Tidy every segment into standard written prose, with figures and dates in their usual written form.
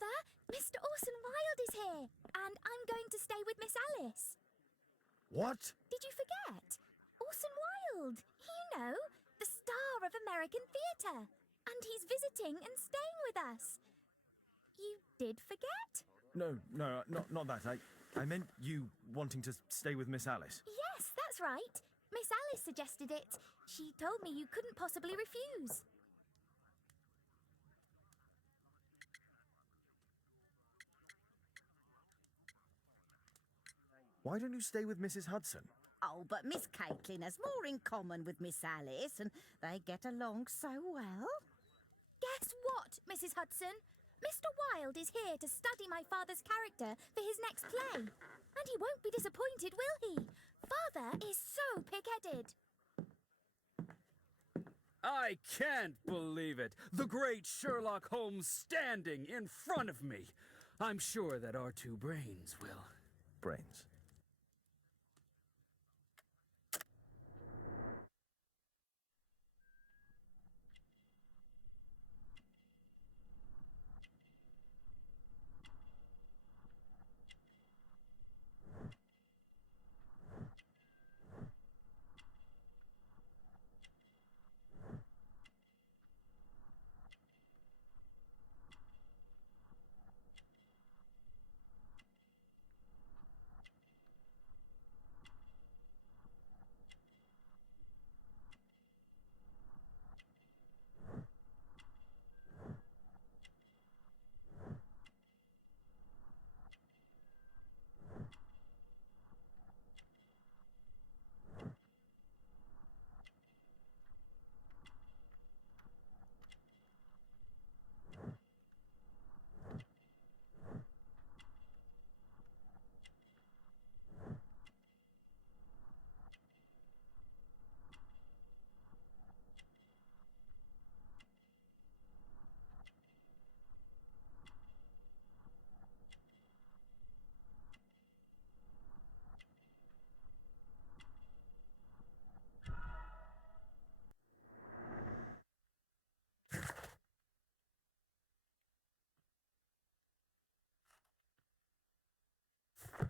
Father, Mr. Orson Wilde is here, and I'm going to stay with Miss Alice. What? Did you forget? Orson Wilde, you know, the star of American theatre. And he's visiting and staying with us. You did forget? No, not that. I meant you wanting to stay with Miss Alice. Yes, that's right. Miss Alice suggested it. She told me you couldn't possibly refuse. Why don't you stay with Mrs. Hudson? Oh, but Miss Caitlin has more in common with Miss Alice, and they get along so well. Guess what, Mrs. Hudson? Mr. Wilde is here to study my father's character for his next play. And he won't be disappointed, will he? Father is so pig-headed. I can't believe it. The great Sherlock Holmes standing in front of me. I'm sure that our two brains will. Brains.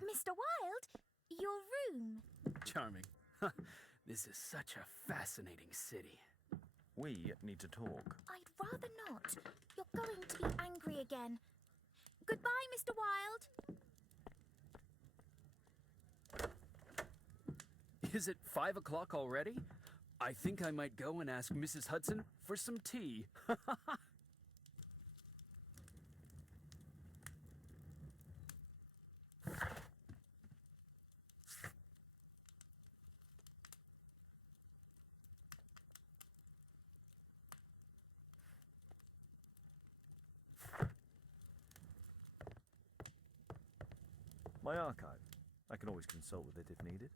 Mr. Wilde, your room. Charming. This is such a fascinating city. We need to talk. I'd rather not. You're going to be angry again. Goodbye, Mr. Wilde. Is it 5 o'clock already? I think I might go and ask Mrs. Hudson for some tea. My archive. I can always consult with it if needed.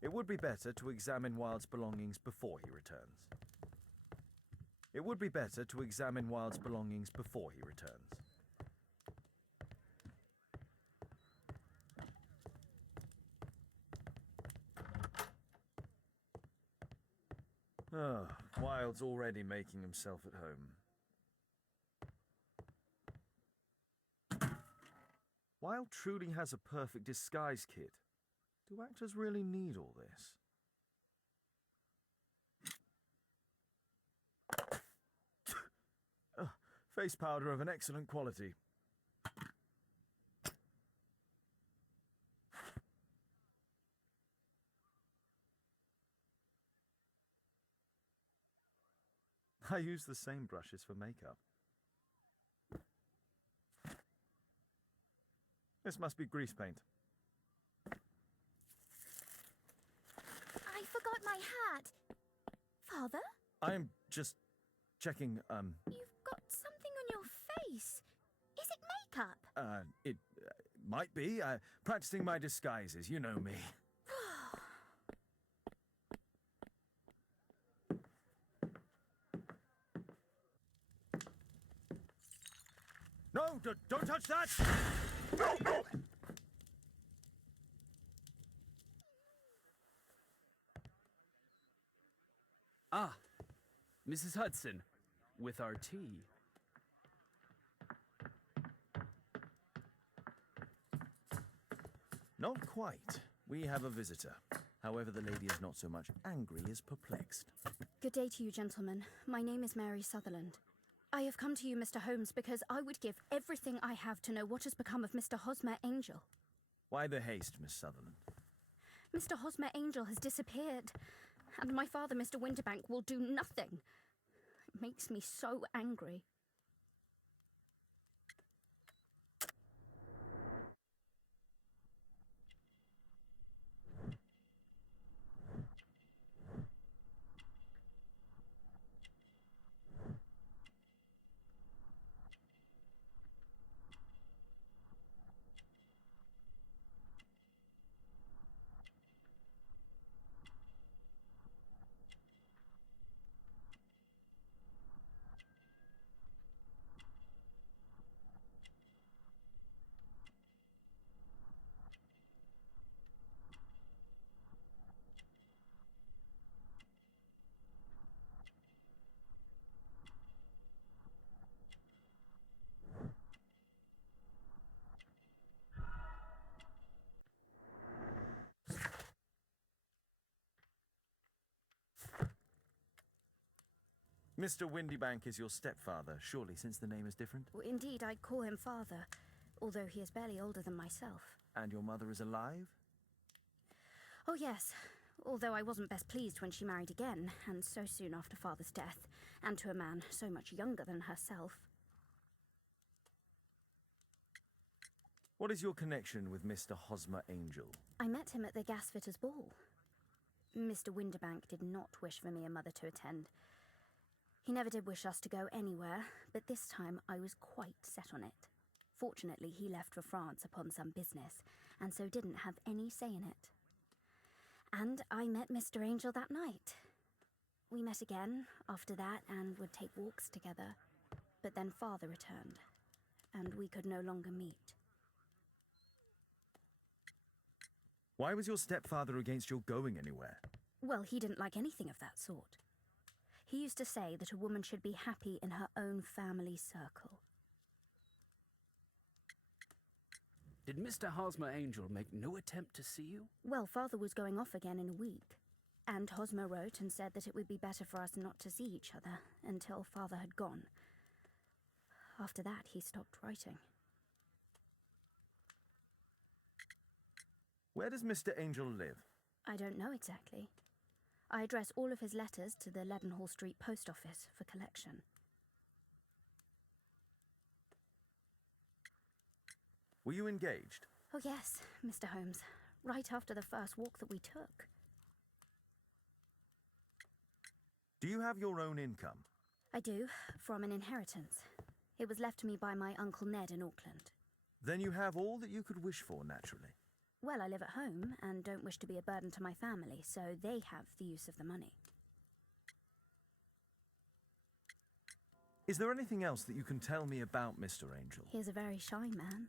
It would be better to examine Wilde's belongings before he returns. It would be better to examine Wilde's belongings before he returns. Oh, Wilde's already making himself at home. Wilde truly has a perfect disguise kit. Do actors really need all this? Face powder of an excellent quality. I use the same brushes for makeup. This must be grease paint. I forgot my hat. Father? I'm just checking, You've got something on your face. Is it makeup? It might be. Practicing my disguises, you know me. Don't touch that! Ah, Mrs. Hudson, with our tea. Not quite. We have a visitor. However, the lady is not so much angry as perplexed. Good day to you, gentlemen. My name is Mary Sutherland. I have come to you, Mr. Holmes, because I would give everything I have to know what has become of Mr. Hosmer Angel. Why the haste, Miss Sutherland? Mr. Hosmer Angel has disappeared, and my father, Mr. Winterbank, will do nothing. It makes me so angry. Mr. Windybank is your stepfather, surely, since the name is different? Indeed, I call him father, although he is barely older than myself. And your mother is alive? Oh, yes, although I wasn't best pleased when she married again, and so soon after father's death, and to a man so much younger than herself. What is your connection with Mr. Hosmer Angel? I met him at the gasfitter's ball. Mr. Winterbank did not wish for me and mother to attend. He never did wish us to go anywhere, but this time I was quite set on it. Fortunately, he left for France upon some business, and so didn't have any say in it. And I met Mr. Angel that night. We met again after that and would take walks together. But then father returned, and we could no longer meet. Why was your stepfather against your going anywhere? Well, he didn't like anything of that sort. He used to say that a woman should be happy in her own family circle. Did Mr. Hosmer Angel make no attempt to see you? Well, father was going off again in a week, and Hosmer wrote and said that it would be better for us not to see each other until father had gone. After that, he stopped writing. Where does Mr. Angel live? I don't know exactly. I address all of his letters to the Leadenhall Street post office for collection. Were you engaged? Oh yes, Mr. Holmes, right after the first walk that we took. Do you have your own income? I do, from an inheritance. It was left to me by my Uncle Ned in Auckland. Then you have all that you could wish for, naturally. Well, I live at home and don't wish to be a burden to my family, so they have the use of the money. Is there anything else that you can tell me about Mr. Angel? He is a very shy man.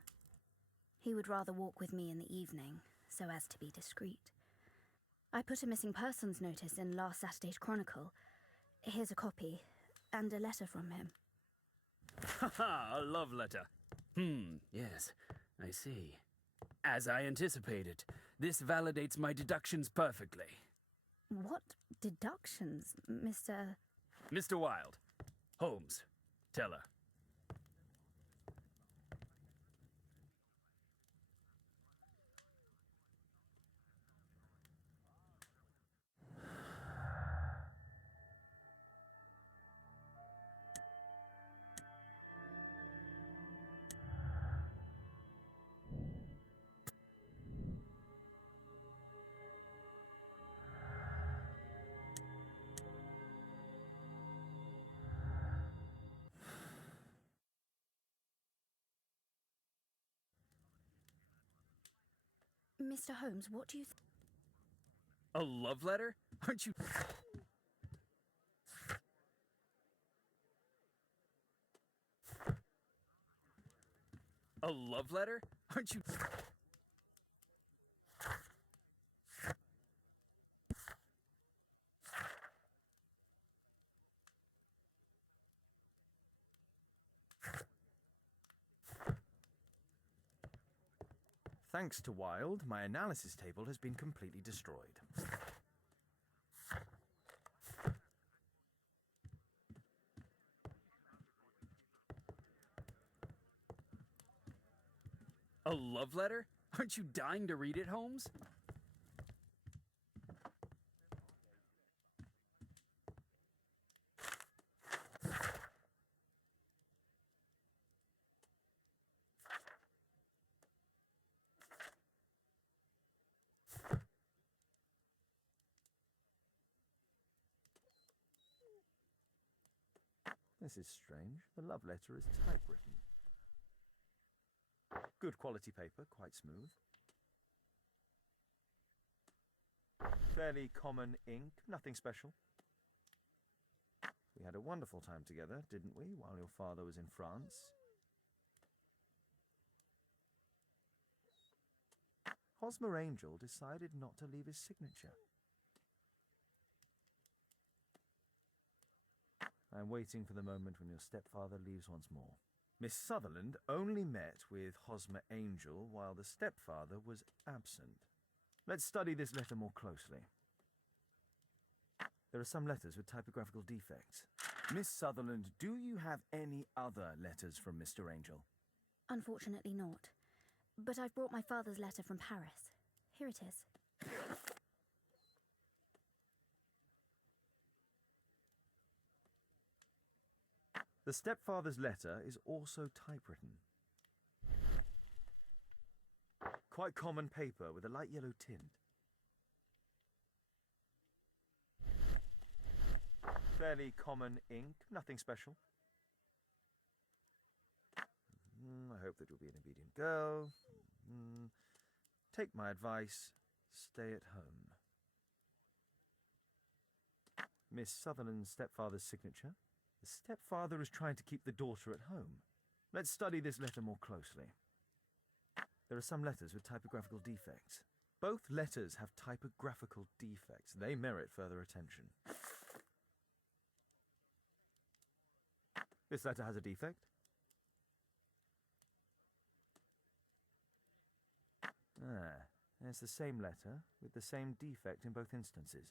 He would rather walk with me in the evening, so as to be discreet. I put a missing persons notice in last Saturday's Chronicle. Here's a copy, and a letter from him. Ha ha, a love letter. Yes, I see. As I anticipated, this validates my deductions perfectly. What deductions, Mr. Mr. Wilde. Holmes, tell her. Mr. Holmes, what do you A love letter? Aren't you... love letter? Aren't you... Thanks to Wilde, my analysis table has been completely destroyed. A love letter? Aren't you dying to read it, Holmes? This is strange. The love letter is typewritten. Good quality paper, quite smooth. Fairly common ink, nothing special. We had a wonderful time together, didn't we, while your father was in France? Hosmer Angel decided not to leave his signature. I'm waiting for the moment when your stepfather leaves once more. Miss Sutherland only met with Hosmer Angel while the stepfather was absent. Let's study this letter more closely. There are some letters with typographical defects. Miss Sutherland, do you have any other letters from Mr. Angel? Unfortunately not. But I've brought my father's letter from Paris. Here it is. The stepfather's letter is also typewritten. Quite common paper with a light yellow tint. Fairly common ink, nothing special. I hope that you'll be an obedient girl. Take my advice, stay at home. Miss Sutherland's stepfather's signature. The stepfather is trying to keep the daughter at home. Let's study this letter more closely. There are some letters with typographical defects. Both letters have typographical defects. They merit further attention. This letter has a defect. It's the same letter with the same defect in both instances.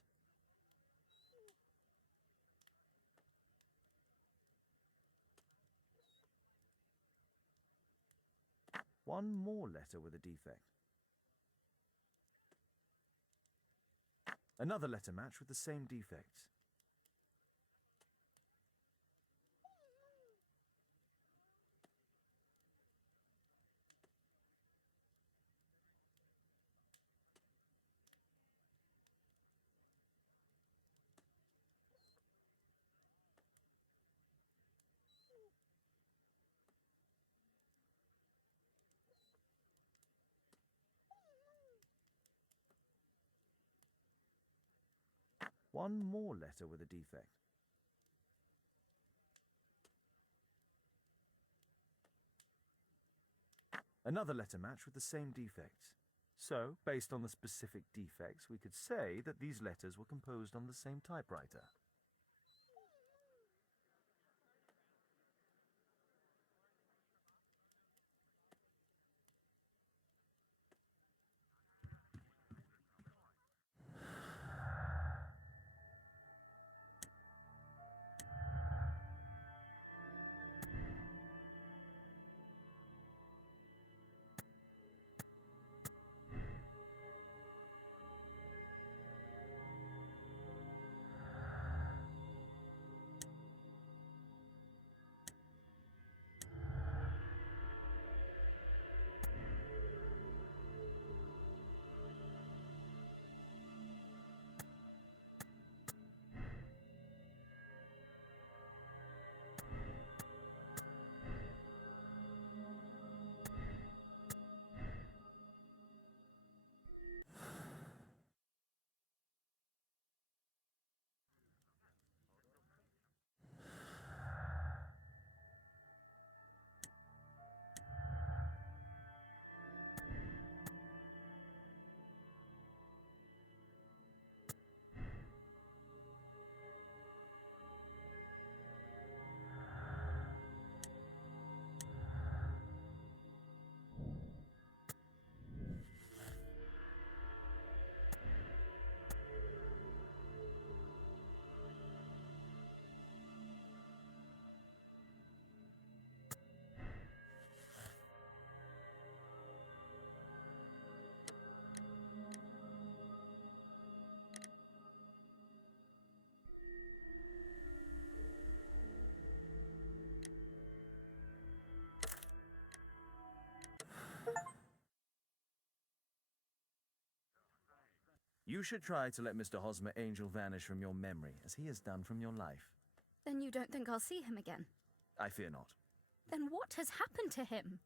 One more letter with a defect. Another letter match with the same defects. One more letter with a defect. Another letter match with the same defects. So, based on the specific defects, we could say that these letters were composed on the same typewriter. You should try to let Mr. Hosmer Angel vanish from your memory, as he has done from your life. Then you don't think I'll see him again? I fear not. Then what has happened to him?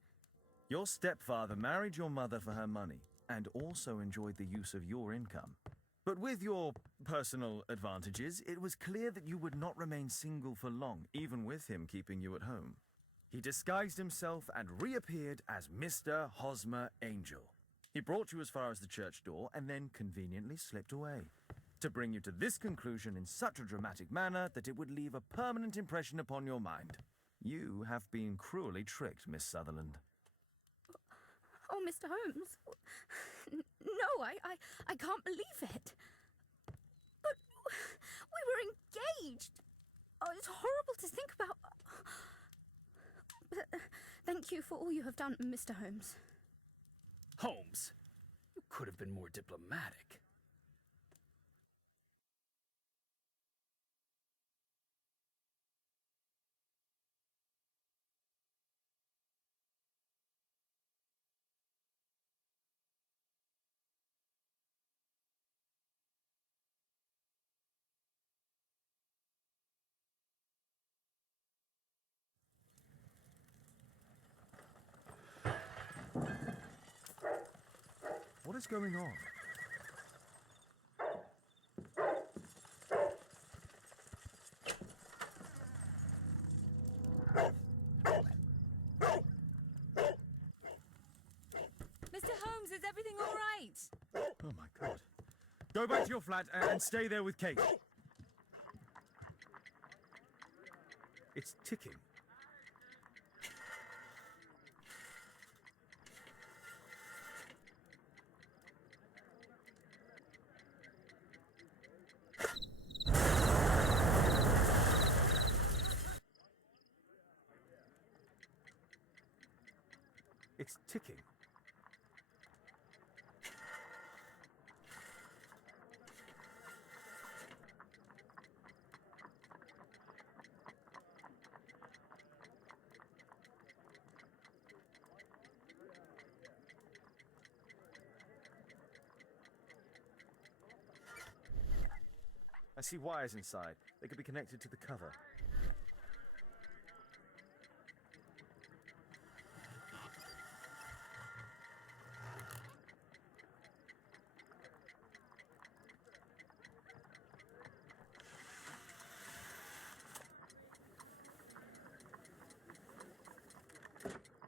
Your stepfather married your mother for her money, and also enjoyed the use of your income. But with your personal advantages, it was clear that you would not remain single for long, even with him keeping you at home. He disguised himself and reappeared as Mr. Hosmer Angel. He brought you as far as the church door and then conveniently slipped away, to bring you to this conclusion in such a dramatic manner that it would leave a permanent impression upon your mind. You have been cruelly tricked, Miss Sutherland. Oh, Mr. Holmes. No, I can't believe it. But we were engaged. Oh, it's horrible to think about. But thank you for all you have done, Mr. Holmes. Holmes, you could have been more diplomatic. What is going on? Mr. Holmes, is everything all right? Oh my God. Go back to your flat and stay there with Kate. It's ticking. It's ticking. I see wires inside. They could be connected to the cover.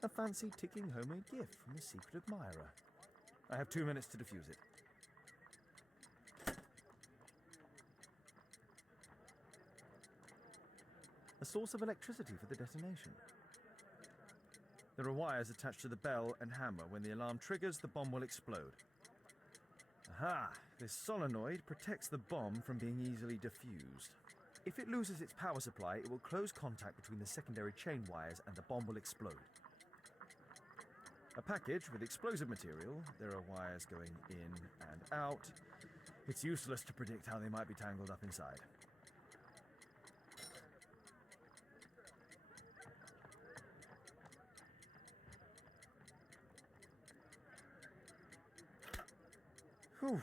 A fancy ticking homemade gift from the secret admirer. I have 2 minutes to defuse it. A source of electricity for the detonation. There are wires attached to the bell and hammer. When the alarm triggers, the bomb will explode. Aha! This solenoid protects the bomb from being easily diffused. If it loses its power supply, it will close contact between the secondary chain wires and the bomb will explode. A package with explosive material. There are wires going in and out. It's useless to predict how they might be tangled up inside. Whew.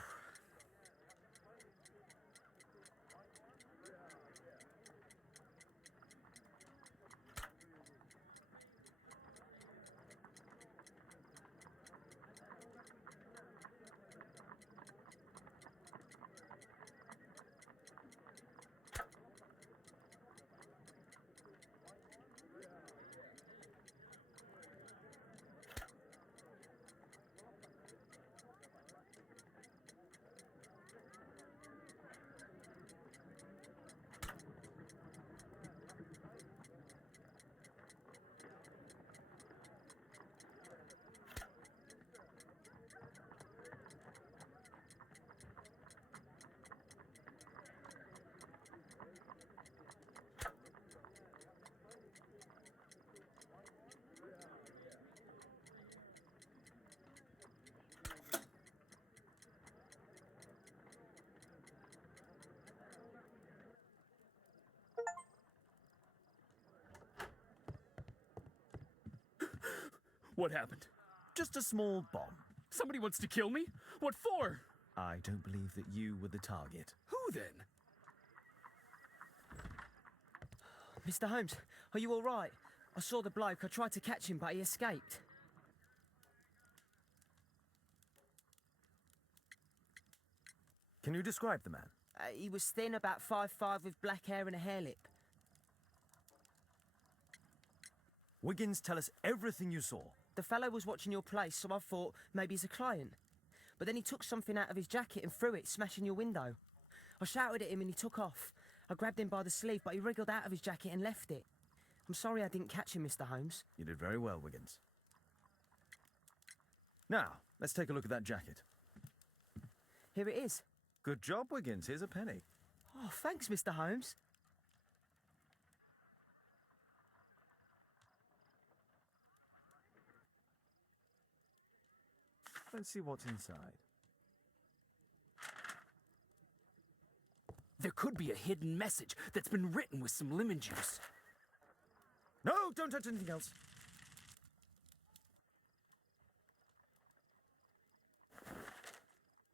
What happened? Just a small bomb. Somebody wants to kill me? What for? I don't believe that you were the target. Who then? Mr. Holmes, are you all right? I saw the bloke. I tried to catch him, but he escaped. Can you describe the man? He was thin, about 5'5", with black hair and a hair lip. Wiggins, tell us everything you saw. The fellow was watching your place, so I thought maybe he's a client. But then he took something out of his jacket and threw it, smashing your window. I shouted at him and he took off. I grabbed him by the sleeve, but he wriggled out of his jacket and left it. I'm sorry I didn't catch him, Mr. Holmes. You did very well, Wiggins. Now, let's take a look at that jacket. Here it is. Good job, Wiggins. Here's a penny. Oh, thanks, Mr. Holmes. Let's see what's inside. There could be a hidden message that's been written with some lemon juice. No, don't touch anything else.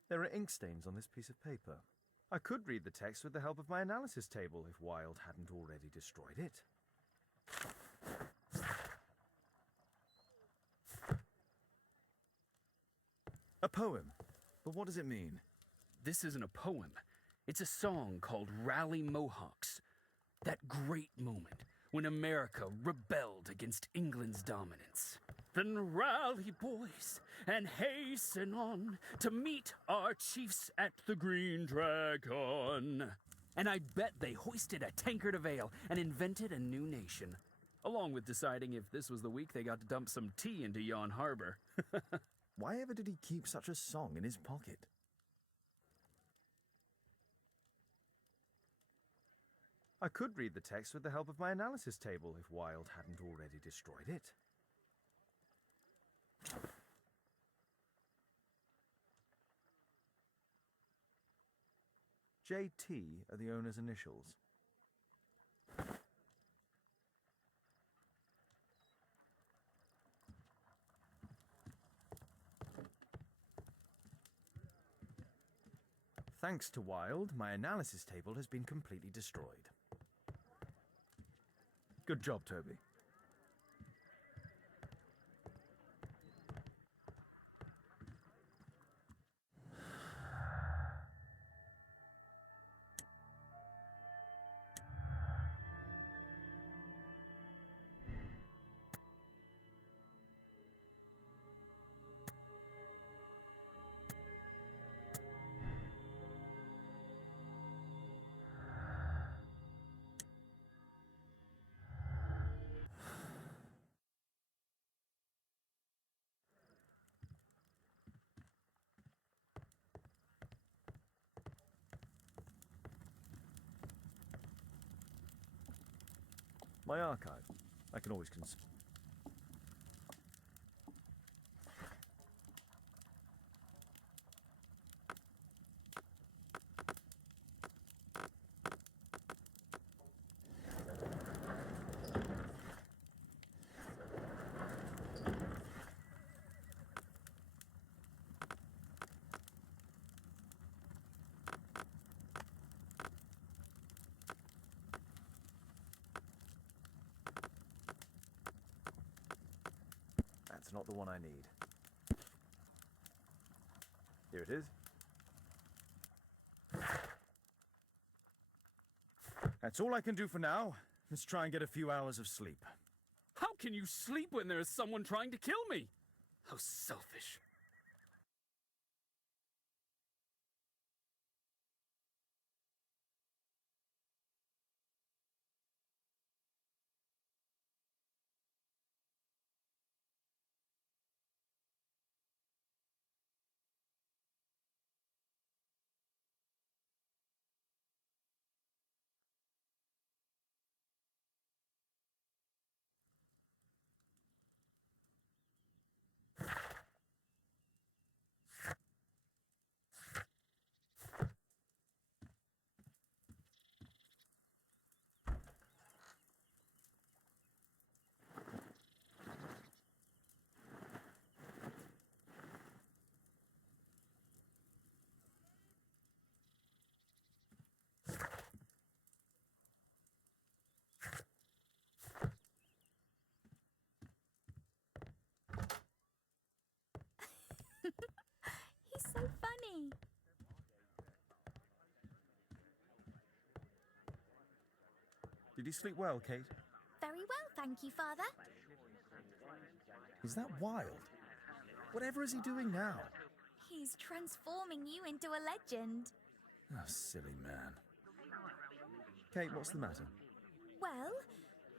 There are ink stains on this piece of paper. I could read the text with the help of my analysis table if Wilde hadn't already destroyed it. A poem. But what does it mean? This isn't a poem. It's a song called Rally Mohawks. That great moment when America rebelled against England's dominance. Then rally, boys, and hasten on to meet our chiefs at the Green Dragon. And I bet they hoisted a tankard of ale and invented a new nation, along with deciding if this was the week they got to dump some tea into yon harbor. Why ever did he keep such a song in his pocket? I could read the text with the help of my analysis table if Wilde hadn't already destroyed it. JT are the owner's initials. Thanks to Wilde, my analysis table has been completely destroyed. Good job, Toby. My archive. I can always consult. That's not the one I need. Here it is. That's all I can do for now. Let's try and get a few hours of sleep. How can you sleep when there is someone trying to kill me? How selfish. Did you sleep well, Kate? Very well, thank you, Father. Is that Wild? Whatever is he doing now? He's transforming you into a legend. Oh, silly man. Kate, what's the matter? Well,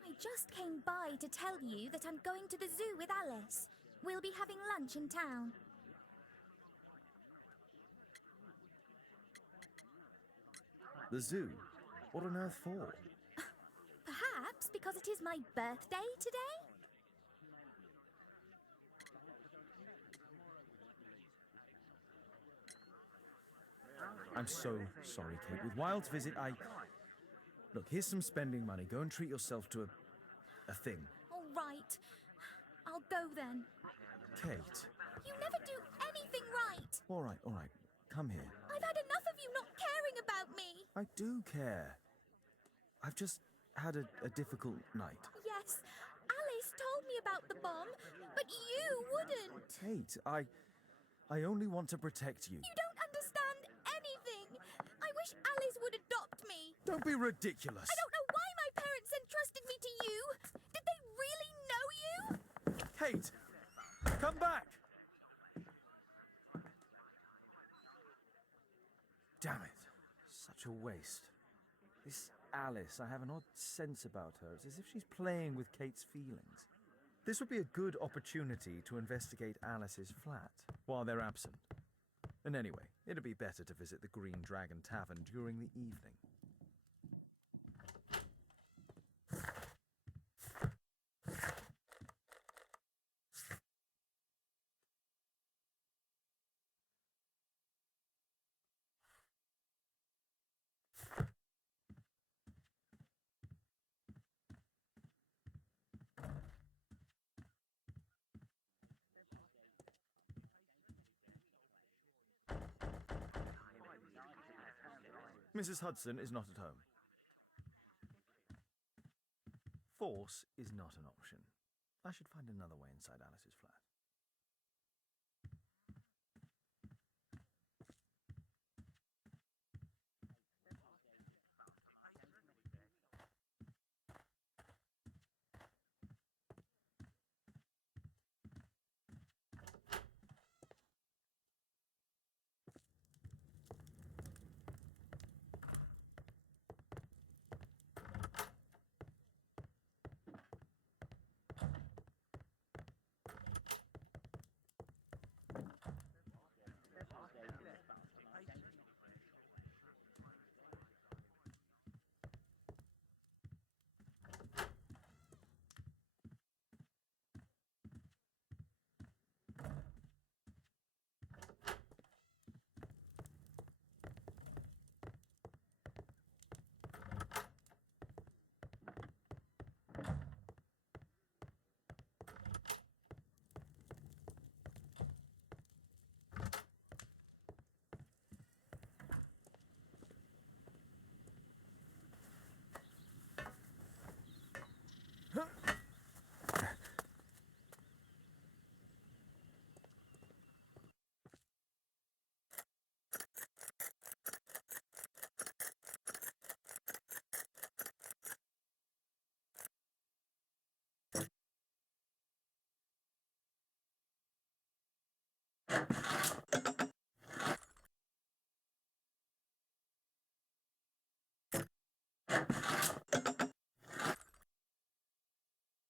I just came by to tell you that I'm going to the zoo with Alice. We'll be having lunch in town. The zoo? What on earth for? Perhaps because it is my birthday today? I'm so sorry, Kate. With Wild's visit, Look, here's some spending money. Go and treat yourself to a thing. All right. I'll go then. Kate. You never do anything right. All right. Come here. I've had enough of you not caring about me. I do care. I've just had a difficult night. Yes, Alice told me about the bomb, but you wouldn't. Kate, I only want to protect you. You don't understand anything. I wish Alice would adopt me. Don't be ridiculous. I don't know why my parents entrusted me to you. Did they really know you? Kate, come back. Damn it. Such a waste. This Alice, I have an odd sense about her. It's as if she's playing with Kate's feelings. This would be a good opportunity to investigate Alice's flat while they're absent. And anyway, it'd be better to visit the Green Dragon Tavern during the evening. Mrs. Hudson is not at home. Force is not an option. I should find another way inside Alice's flat.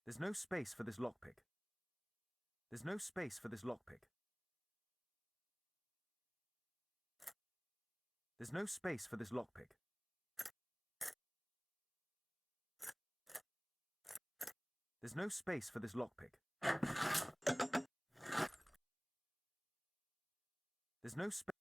There's no space for this lockpick. There's no space for this lockpick. There's no space for this lockpick. There's no space for this lockpick. There's no space.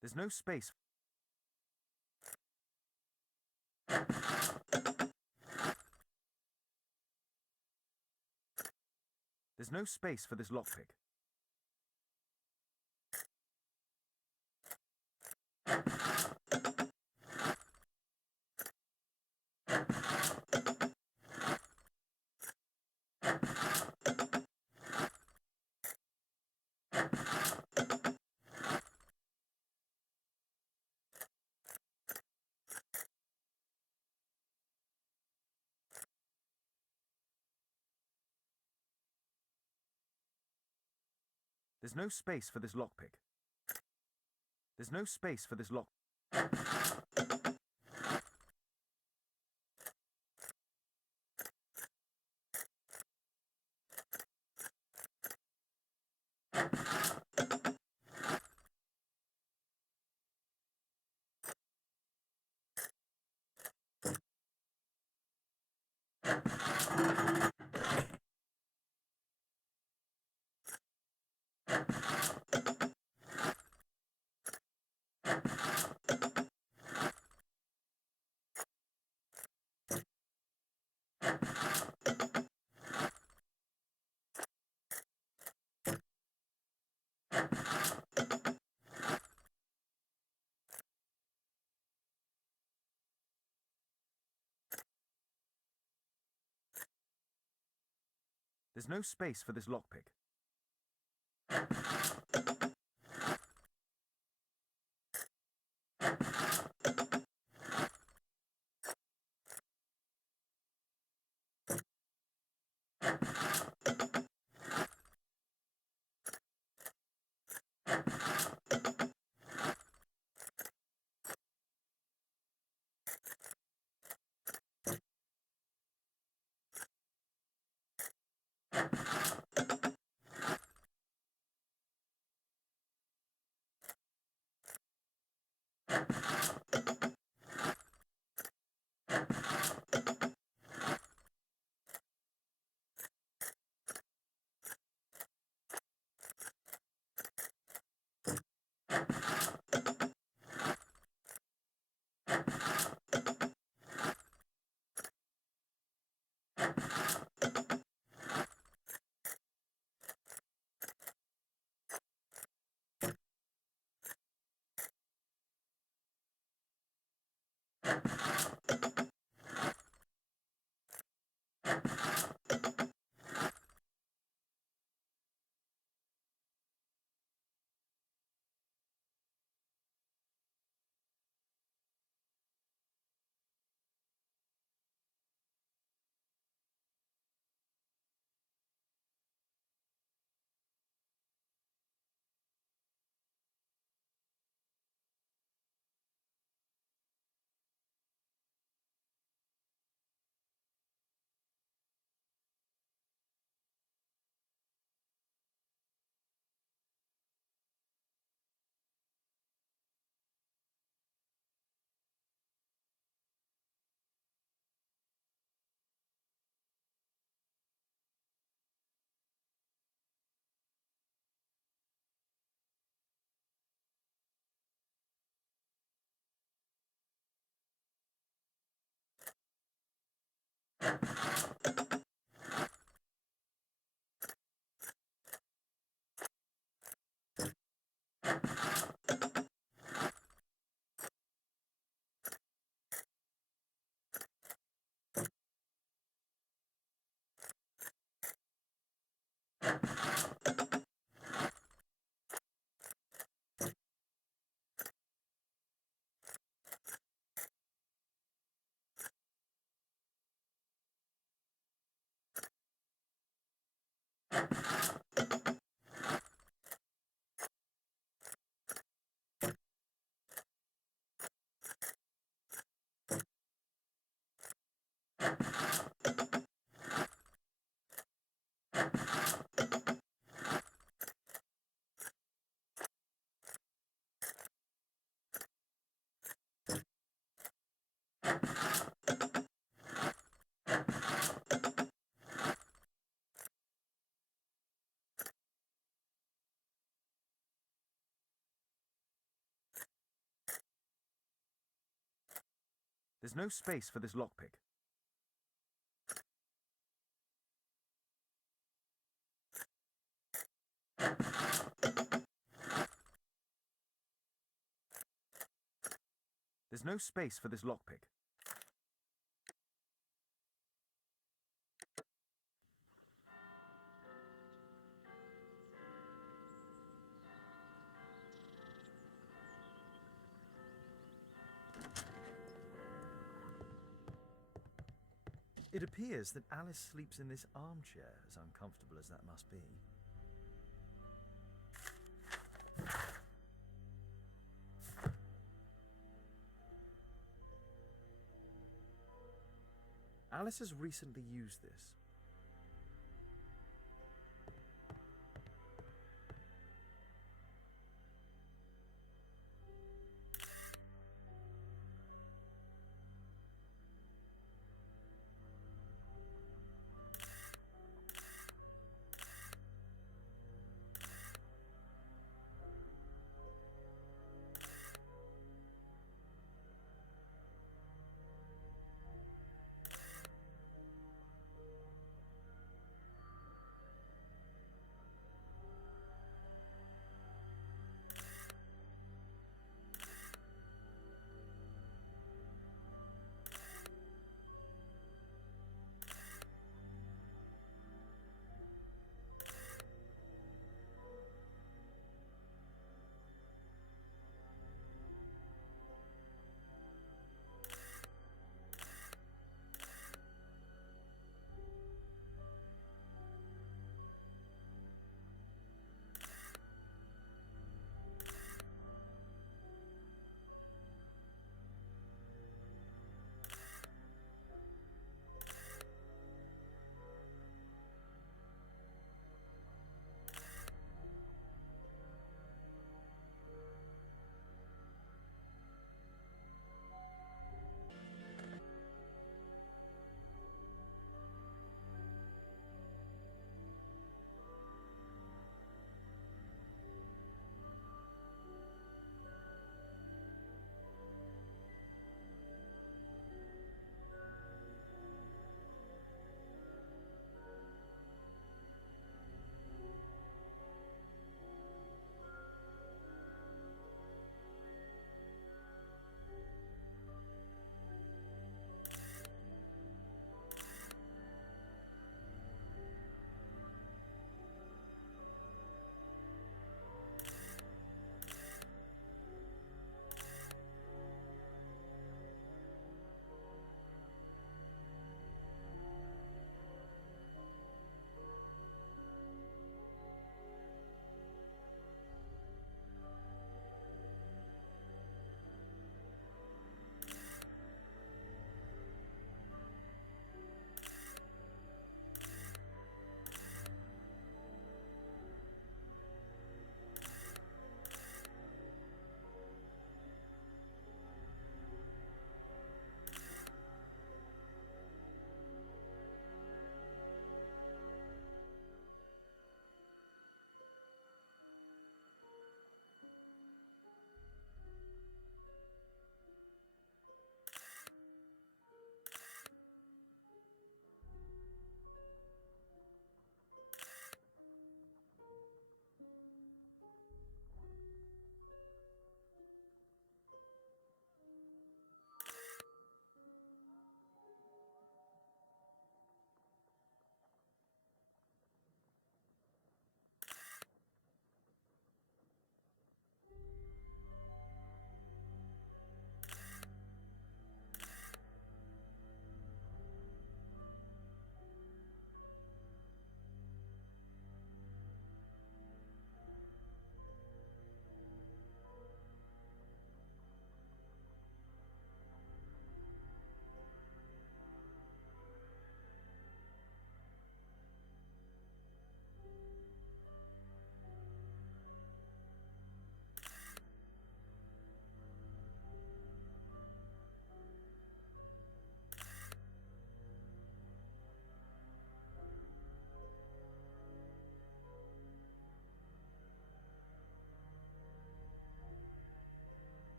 There's no space. There's no space for this lockpick. There's no space for this lockpick. There's no space for this lock. There's no space for this lockpick. There's no space for this lockpick. There's no space for this lockpick. It appears that Alice sleeps in this armchair, as uncomfortable as that must be. Alice has recently used this.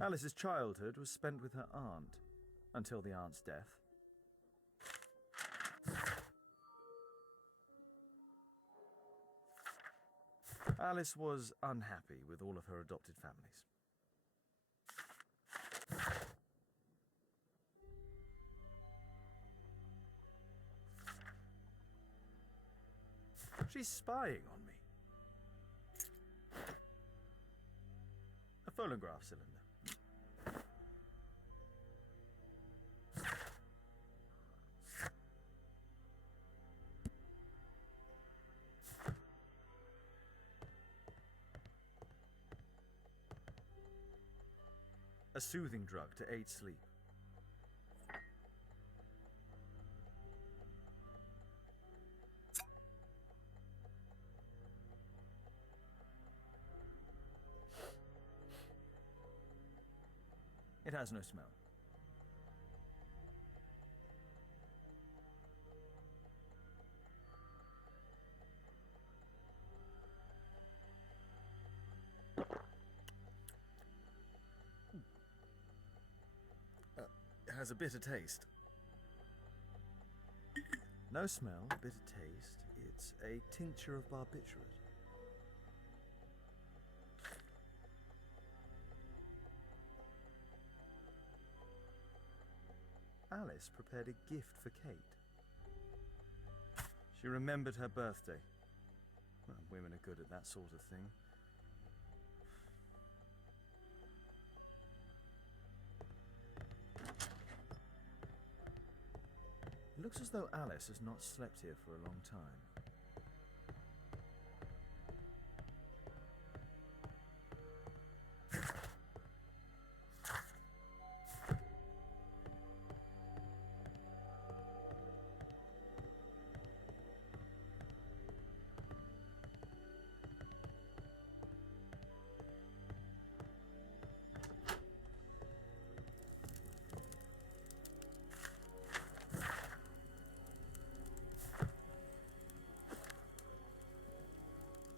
Alice's childhood was spent with her aunt, until the aunt's death. Alice was unhappy with all of her adopted families. She's spying on me. A phonograph cylinder. A soothing drug to aid sleep. It has no smell. It has a bitter taste. No smell, bitter taste. It's a tincture of barbiturate. Alice prepared a gift for Kate. She remembered her birthday. Well, women are good at that sort of thing. It looks as though Alice has not slept here for a long time.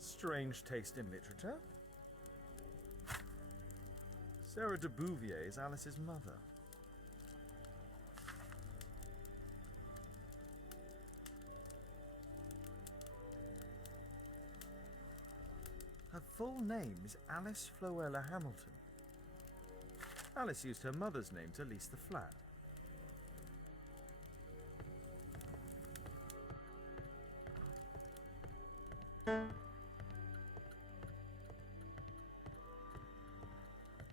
Strange taste in literature. Sarah de Bouvier is Alice's mother. Her full name is Alice Floella Hamilton. Alice used her mother's name to lease the flat.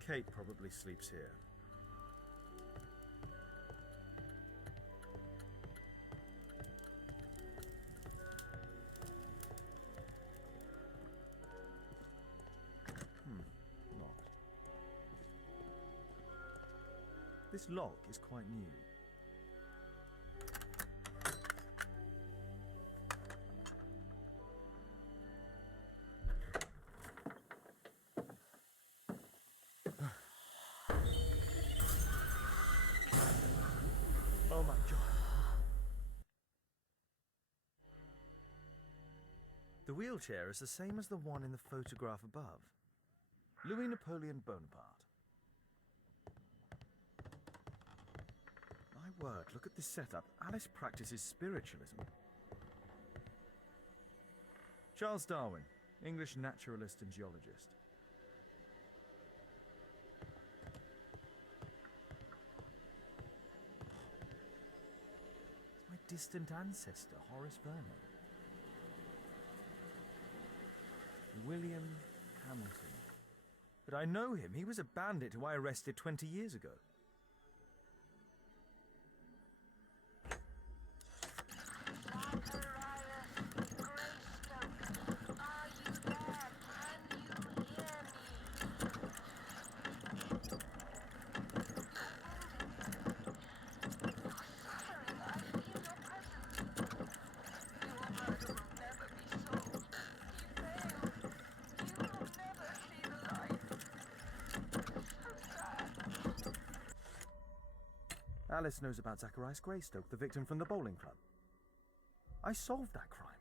Kate probably sleeps here. Locked. This lock is quite new. Oh my God. The wheelchair is the same as the one in the photograph above. Louis Napoleon Bonaparte. My word, look at this setup. Alice practices spiritualism. Charles Darwin, English naturalist and geologist. Distant ancestor, Horace Vernon. William Hamilton. But I know him. He was a bandit who I arrested 20 years ago. Alice knows about Zacharias Greystoke, the victim from the bowling club. I solved that crime.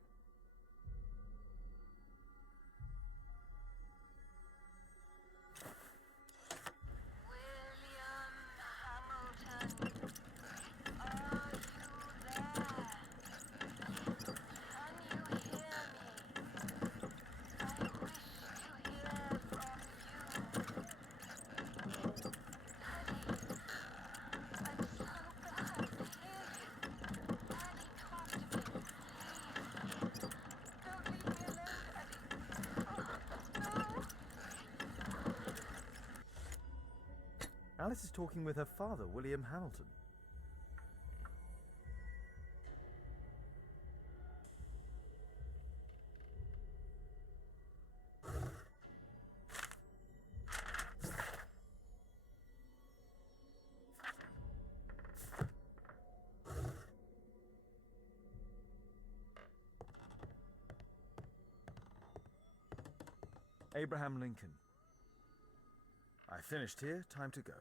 Alice is talking with her father, William Hamilton. Abraham Lincoln. I finished here, time to go.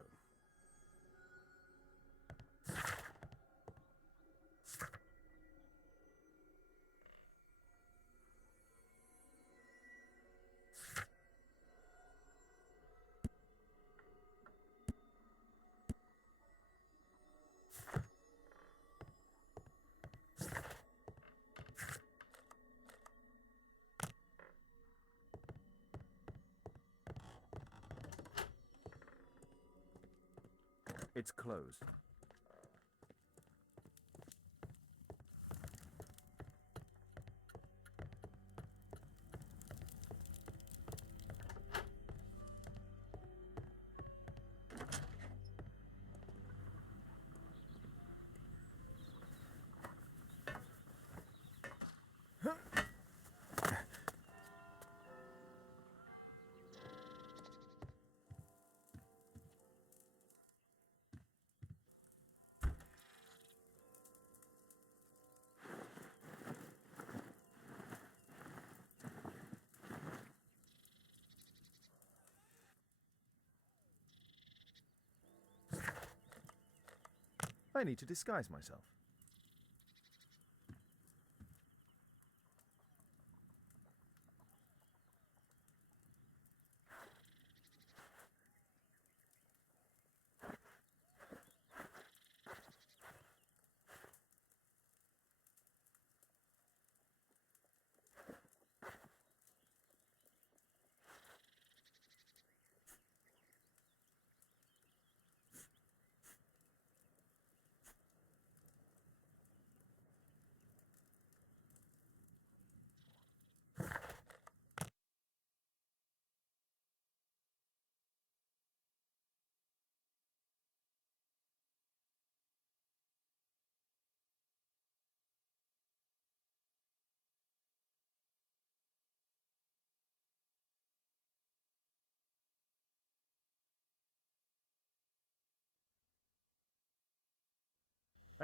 It's closed. I need to disguise myself.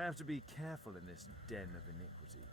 I have to be careful in this den of iniquity.